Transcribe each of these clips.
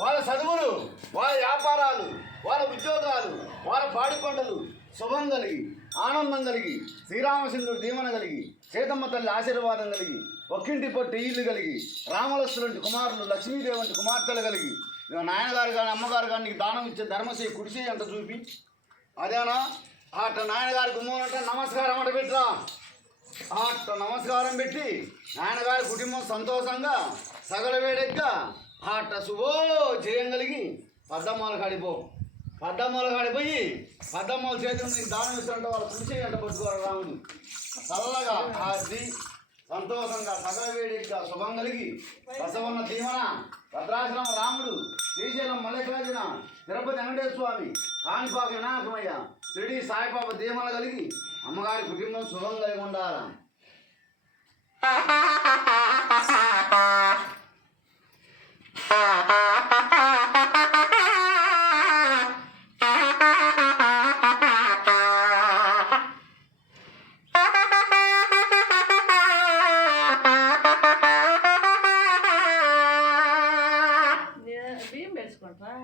వాళ్ళ చదువులు, వాళ్ళ వ్యాపారాలు, వాళ్ళ ఉద్యోగాలు, వాళ్ళ పాడి పంటలు శుభం కలిగి, ఆనందం కలిగి, శ్రీరామచంద్రుడు దీవెన కలిగి, సీతమ్మ తల్లి ఆశీర్వాదం కలిగి, ఒక్కింటి పొట్టి ఇల్లు కలిగి, రామలక్ష్మణుడి కుమారులు, లక్ష్మీదేవి వంటి కుమార్తెలు కలిగి, నాయనగారు కానీ అమ్మగారు కానీ నీకు దానం ఇచ్చే ధర్మశ్రీ కుడిసే అంత చూపి అదేనా అట్ట నాయనగారికి మూలంటే నమస్కారం అంట పెట్టరా. అట్ట నమస్కారం పెట్టి నాయనగారి కుటుంబం సంతోషంగా సగల వేడెక్క అట్ట శుభో జయం కలిగి పద్దమ్మలు కాడిపో. పద్దమ్మలు కాడిపోయి పద్దమ్మల చేతులు నీకు దానం ఇస్తుంటే వాళ్ళు కుడిసే అంట పట్టుకోరు రాముడు. చల్లగా అది సంతోషంగా సగల వేడిగా శుభం కలిగి బసవన్న దీవన, భద్రాచలం రాముడు, శ్రీశైలం మల్లికార్జున, తిరుపతి వెంకటేశ్వర స్వామి, కాణిపాక వినాయకమయ్య, షిరిడి సాయిబాబా దీవెనలు కలిగి అమ్మగారి కుటుంబం శుభం కలిగి ఉండాలి.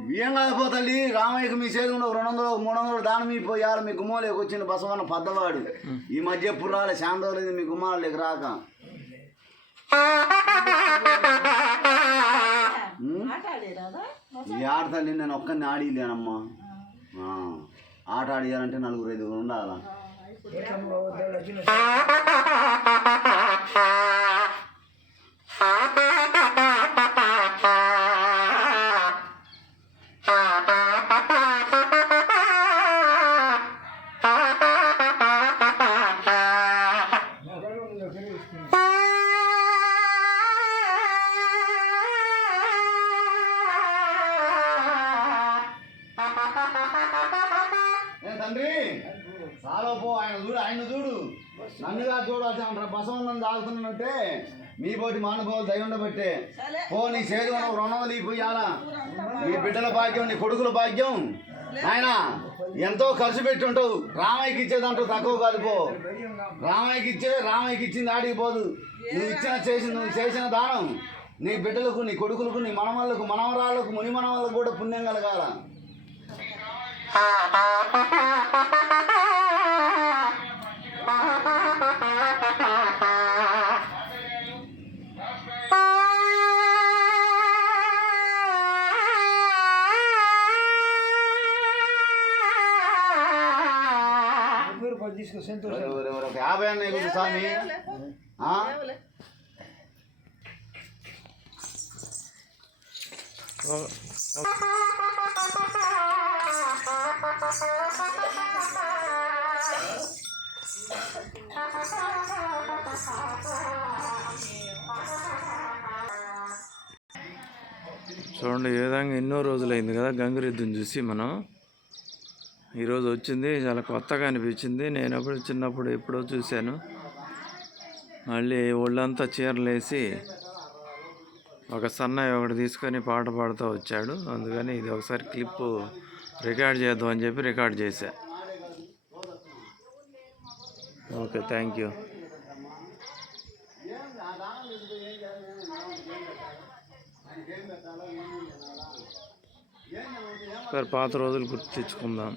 బియ్యం కాకపోతే రామయ్యకు మీ చేతి 200 300 దానం మీ పోయాలి. మీ గుమ్మలోకి వచ్చింది బసవన్న పద్దవాడు. ఈ మధ్య ఎప్పుడు రాలే, శాంతం లేదు మీ గుమ్మాలకి రాక. ఈ ఆడతల్లి నేను ఒక్కరిని ఆడిలేనమ్మా. ఆట ఆడియాలంటే 4-5 ఉండాలా. తండ్రి చాలా పో, ఆయన చూడు నన్నుగా చూడాల్సి అంటారు. బసవన్నం తాగుతున్నానంటే మీ పోటీ మానుభావులు దయ ఉండబట్టే పో. నీ చేతి 200 ఇవ్వాలా. నీ బిడ్డల భాగ్యం, నీ కొడుకుల భాగ్యం. ఆయన ఎంతో ఖర్చు పెట్టి ఉంటావు. రామయ్యకి ఇచ్చేదంటావు తక్కువ కాదు. పో రామయ్యకి ఇచ్చింది ఆడికి పోదు. నువ్వు చేసిన దానం నీ బిడ్డలకు, నీ కొడుకులకు, నీ మనవళ్ళకు, మనవరాళ్ళకు, ముని మనవాళ్ళకు కూడా పుణ్యం కలగాల. ఒక 50 అన్నయ్య గురు స్వామి. చూడండి ఏ విధంగా ఎన్నో రోజులైంది కదా గంగిరెద్దుని చూసి మనం. ఈరోజు వచ్చింది, చాలా కొత్తగా అనిపించింది. నేను చిన్నప్పుడు ఎప్పుడో చూశాను. మళ్ళీ ఒళ్ళంతా చీరలేసి ఒక సన్నాయి ఒకటి తీసుకొని పాట పాడుతూ వచ్చాడు. అందుకని ఇది ఒకసారి క్లిప్ రికార్డ్ చేద్దామని చెప్పి రికార్డ్ చేశా. Okay, thank you. పాత రోజులు గుర్తు తెచ్చుకుందాం.